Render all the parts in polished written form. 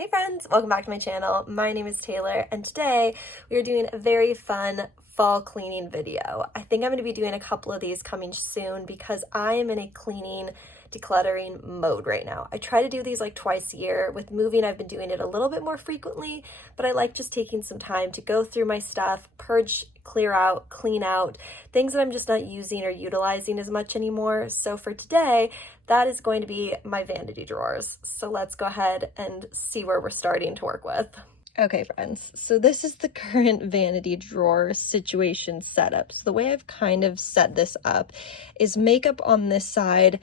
Hey friends, welcome back to my channel. My name is Taylor and today we are doing a very fun fall cleaning video. I think I'm going to be doing a couple of these coming soon because I am in a cleaning, decluttering mode right now. I try to do these like twice a year. With moving, I've been doing it a little bit more frequently, but I like just taking some time to go through my stuff, purge, clear out, clean out, things that I'm just not using or utilizing as much anymore. So for today, that is going to be my vanity drawers. So let's go ahead and see where we're starting to work with. Okay, friends, so this is the current vanity drawer situation setup. So the way I've kind of set this up is makeup on this side,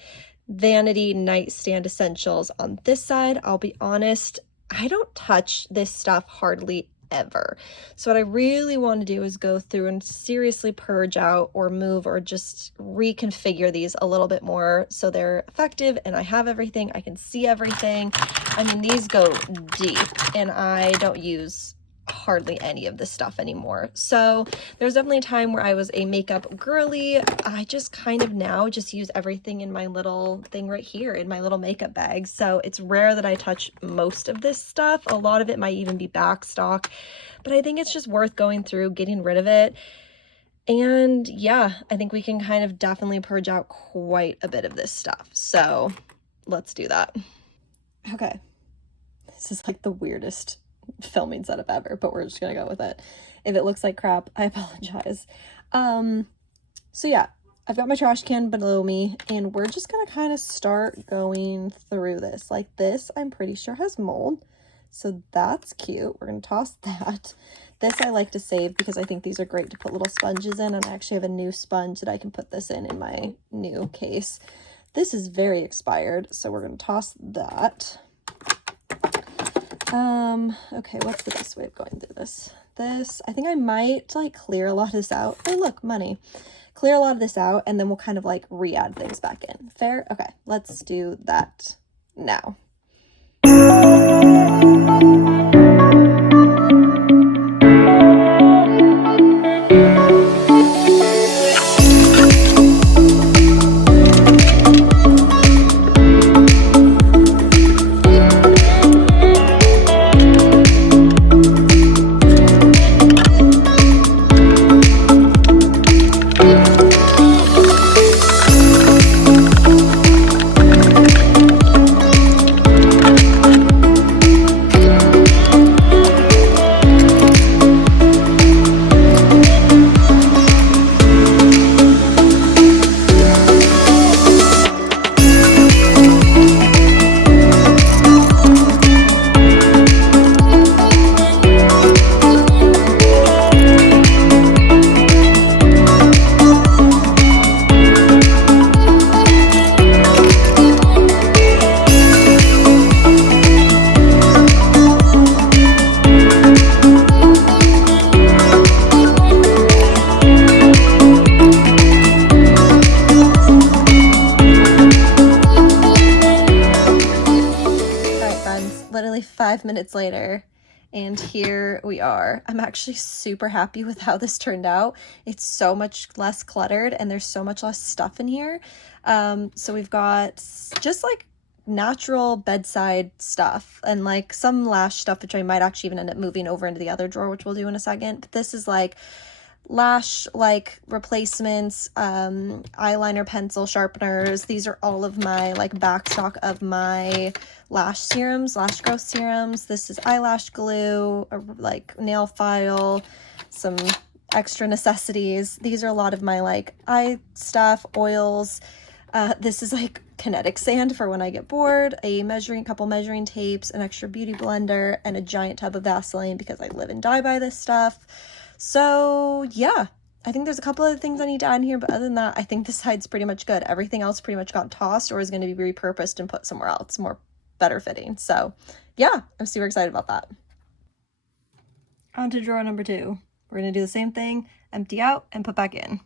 vanity nightstand essentials on this side. I'll be honest, I don't touch this stuff hardly ever. So what I really want to do is go through and seriously purge out or move or just reconfigure these a little bit more so they're effective and I have everything, I can see everything. I mean, these go deep and I don't use hardly any of this stuff anymore. So there's definitely a time where I was a makeup girly. I just kind of now just use everything in my little thing right here in my little makeup bag. So it's rare that I touch most of this stuff. A lot of it might even be back stock, but I think it's just worth going through, getting rid of it. And yeah, I think we can kind of definitely purge out quite a bit of this stuff. So let's do that. Okay. This is like the weirdest filming setup ever, but we're just gonna go with it. If it looks like crap, I apologize. So yeah, I've got my trash can below me and we're just gonna kind of start going through this. Like this, I'm pretty sure has mold, so that's cute. We're gonna toss that. This I like to save because I think these are great to put little sponges in, and I actually have a new sponge that I can put this in my new case. This is very expired, so we're gonna toss that. Okay, what's the best way of going through this? I think I might like clear a lot of this out. Oh, look, money. Clear a lot of this out, and then we'll kind of like re-add things back in. Fair? Okay, let's do that now. Literally 5 minutes later, and here we are. I'm actually super happy with how this turned out. It's so much less cluttered and there's so much less stuff in here. So we've got just like natural bedside stuff and like some lash stuff, which I might actually even end up moving over into the other drawer, which we'll do in a second. But this is like lash like replacements, eyeliner, pencil sharpeners. These are all of my like back stock of my lash serums, lash growth serums. This is eyelash glue, a, like nail file, some extra necessities. These are a lot of my like eye stuff, oils. This is like kinetic sand for when I get bored, a couple measuring tapes, an extra beauty blender, and a giant tub of Vaseline because I live and die by this stuff. So yeah, I think there's a couple other things I need to add in here, but other than that, I think this side's pretty much good. Everything else pretty much got tossed or is going to be repurposed and put somewhere else, more better fitting. So yeah, I'm super excited about that. On to drawer number 2. We're going to do the same thing, empty out and put back in.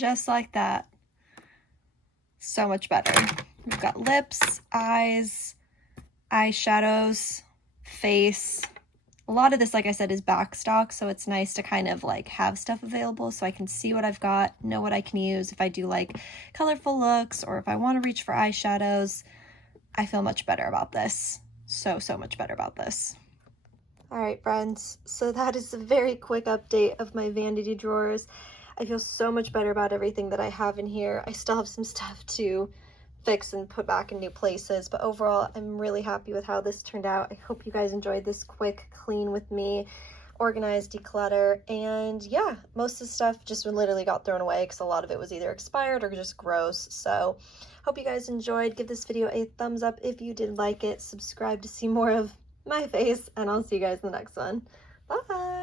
just like that. So much better. We've got lips, eyes, eyeshadows, face. A lot of this, like I said, is backstock, so it's nice to kind of like have stuff available so I can see what I've got, know what I can use if I do like colorful looks or if I want to reach for eyeshadows. I feel much better about this. So much better about this. All right, friends, so that is a very quick update of my vanity drawers. I feel so much better about everything that I have in here. I still have some stuff to fix and put back in new places, but overall I'm really happy with how this turned out. I hope you guys enjoyed this quick clean with me, organize, declutter, and yeah, most of the stuff just literally got thrown away because a lot of it was either expired or just gross. So hope you guys enjoyed. Give this video a thumbs up if you did like it, subscribe to see more of my face, and I'll see you guys in the next one. Bye.